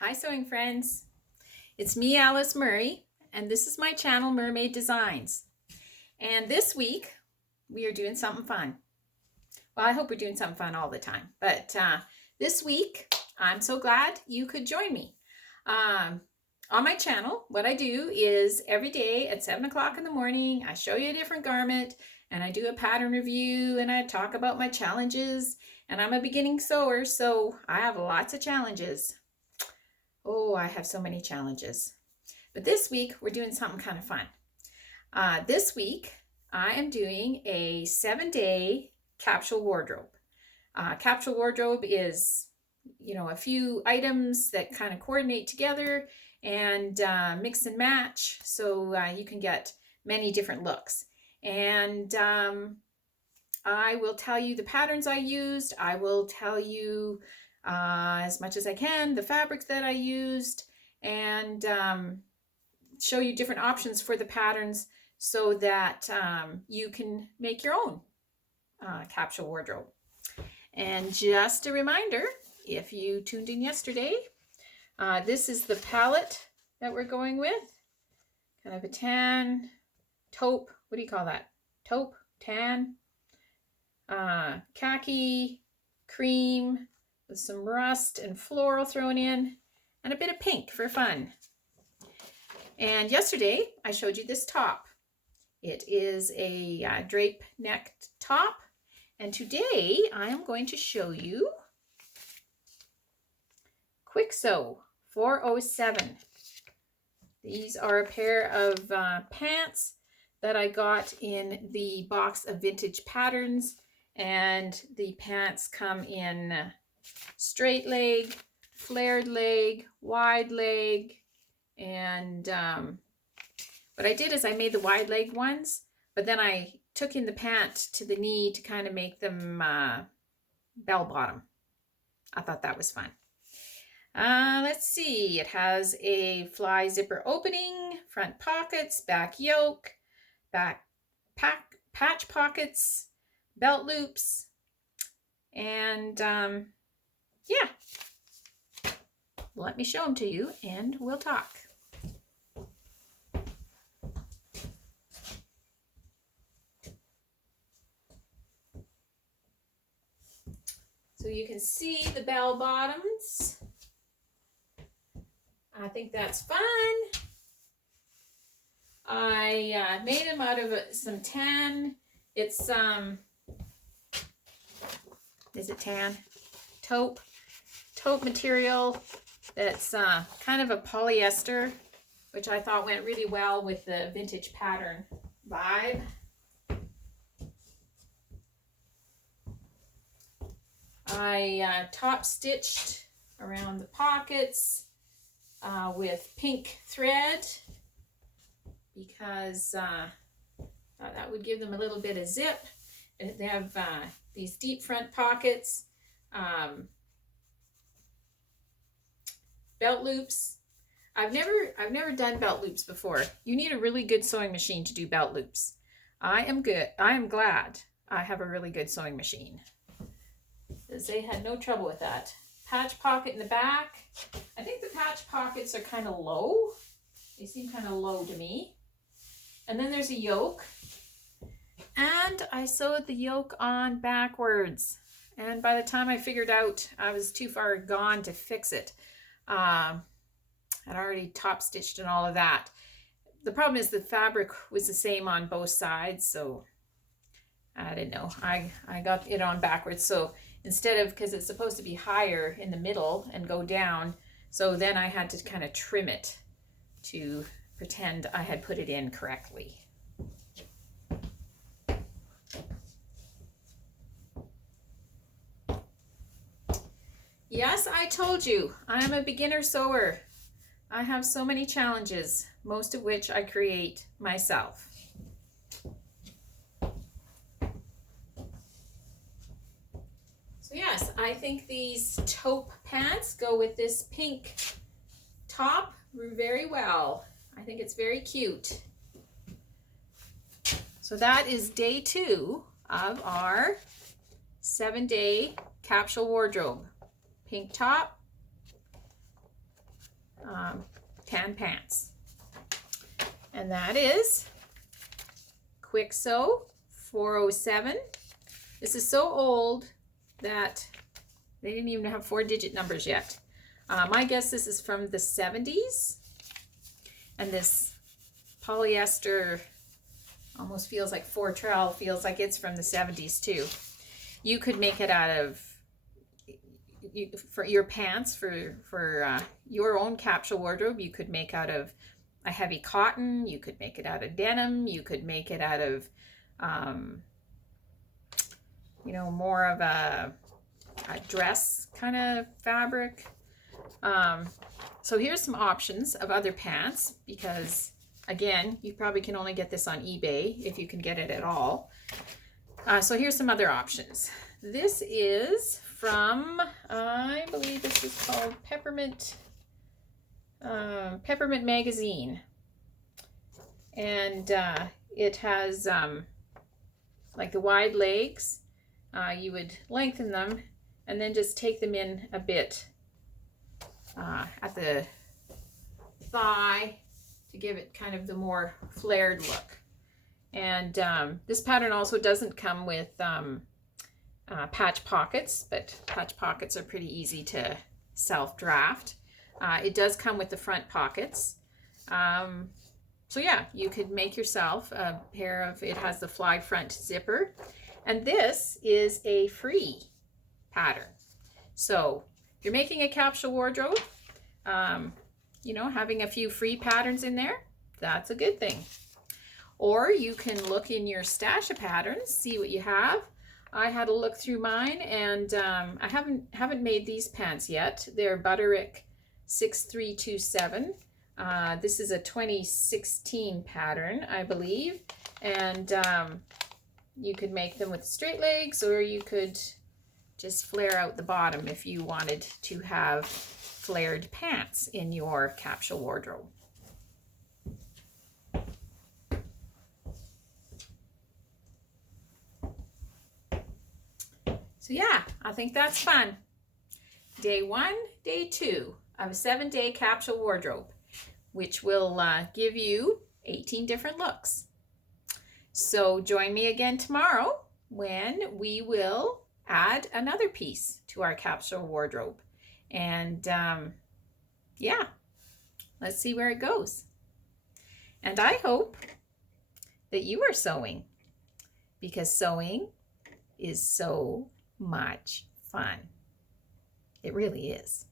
Hi sewing friends, it's me Alice Murray and this is my channel Murr-Made Designs, and this week we are doing something fun. Well, I hope we're doing something fun all the time, but this week I'm so glad you could join me. On my channel, what I do is every day at 7 o'clock in the morning I show you a different garment and I do a pattern review and I talk about my challenges, and I'm a beginning sewer, so I have lots of challenges. Oh, I have so many challenges. But this week, we're doing something kind of fun. This week, I am doing a 7-day capsule wardrobe. Capsule wardrobe is, a few items that kind of coordinate together and mix and match, so you can get many different looks. And I will tell you the patterns I used. I will tell you as much as I can the fabrics that I used, and show you different options for the patterns so that you can make your own capsule wardrobe. And just a reminder, if you tuned in yesterday, this is the palette that we're going with. Kind of a tan, taupe, what do you call that? Taupe, tan, khaki, cream, with some rust and floral thrown in, and a bit of pink for fun. And yesterday I showed you this top. It is a drape necked top, and today I am going to show you Kwik Sew 407. These are a pair of pants that I got in the box of vintage patterns, and the pants come in straight leg, flared leg, wide leg, and what I did is I made the wide leg ones, but then I took in the pant to the knee to kind of make them bell bottom. I thought that was fun. Let's see, it has a fly zipper opening, front pockets, back yoke, back patch pockets, belt loops, and yeah, let me show them to you and we'll talk. So you can see the bell bottoms. I think that's fun. I made them out of some tan. It's is it tan? Taupe material that's kind of a polyester, which I thought went really well with the vintage pattern vibe. I top stitched around the pockets with pink thread because that would give them a little bit of zip. They have these deep front pockets, belt loops. I've never done belt loops before. You need a really good sewing machine to do belt loops. I am glad I have a really good sewing machine, because they had no trouble with that. Patch pocket in the back. I think the patch pockets are kind of low. They seem kind of low to me. And then there's a yoke. And I sewed the yoke on backwards. And by the time I figured out I was too far gone to fix it, I'd already top stitched and all of that. The problem is the fabric was the same on both sides, so I didn't know. I got it on backwards. So instead of, because it's supposed to be higher in the middle and go down, so then I had to kind of trim it to pretend I had put it in correctly. Yes, I told you, I'm a beginner sewer. I have so many challenges, most of which I create myself. So yes, I think these taupe pants go with this pink top very well. I think it's very cute. So that is day 2 of our 7-day capsule wardrobe. Pink top, tan pants. And that is Kwik Sew 407. This is so old that they didn't even have 4-digit numbers yet. My guess this is from the 70s. And this polyester almost feels like Fortrell, feels like it's from the 70s too. You could make it out of, for your pants, for your own capsule wardrobe, you could make out of a heavy cotton, you could make it out of denim, you could make it out of, you know, more of a dress kind of fabric. So here's some options of other pants, because again, you probably can only get this on eBay if you can get it at all. So here's some other options. This is from, I believe this is called Peppermint Magazine. And it has like the wide legs. You would lengthen them and then just take them in a bit at the thigh to give it kind of the more flared look. And this pattern also doesn't come with patch pockets, but patch pockets are pretty easy to self-draft. It does come with the front pockets. So yeah, you could make yourself a pair of, it has the fly front zipper. And this is a free pattern. So if you're making a capsule wardrobe, you know, having a few free patterns in there, that's a good thing. Or you can look in your stash of patterns, see what you have. I had a look through mine, and I haven't made these pants yet. They're Butterick 6327. This is a 2016 pattern, I believe. And you could make them with straight legs, or you could just flare out the bottom if you wanted to have flared pants in your capsule wardrobe. So yeah, I think that's fun. Day 1, day 2 of a 7-day capsule wardrobe, which will give you 18 different looks. So join me again tomorrow when we will add another piece to our capsule wardrobe. And yeah, let's see where it goes. And I hope that you are sewing, because sewing is so much fun. It really is.